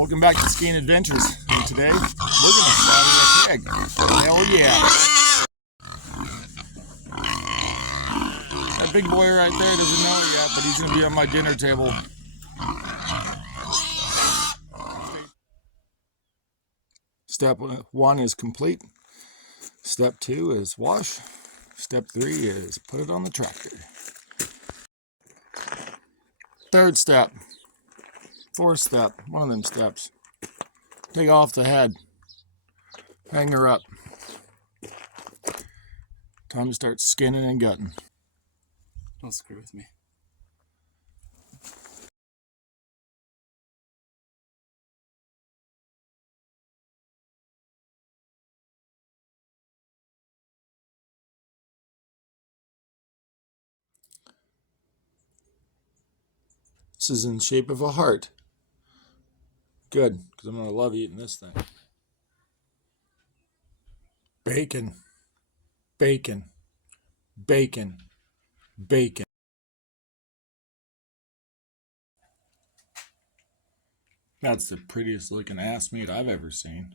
Welcome back to Skiing Adventures. And today, we're going to slide in a keg. Hell yeah. That big boy right there doesn't know it yet, but he's going to be on my dinner table. Step 1 is complete. Step 2 is wash. Step 3 is put it on the tractor. Third step. Fourth step. One of them steps. Take off the head. Hang her up. Time to start skinning and gutting. Don't screw with me. This is in the shape of a heart. Good, because I'm going to love eating this thing. Bacon. Bacon. Bacon. Bacon. That's the prettiest looking ass meat I've ever seen.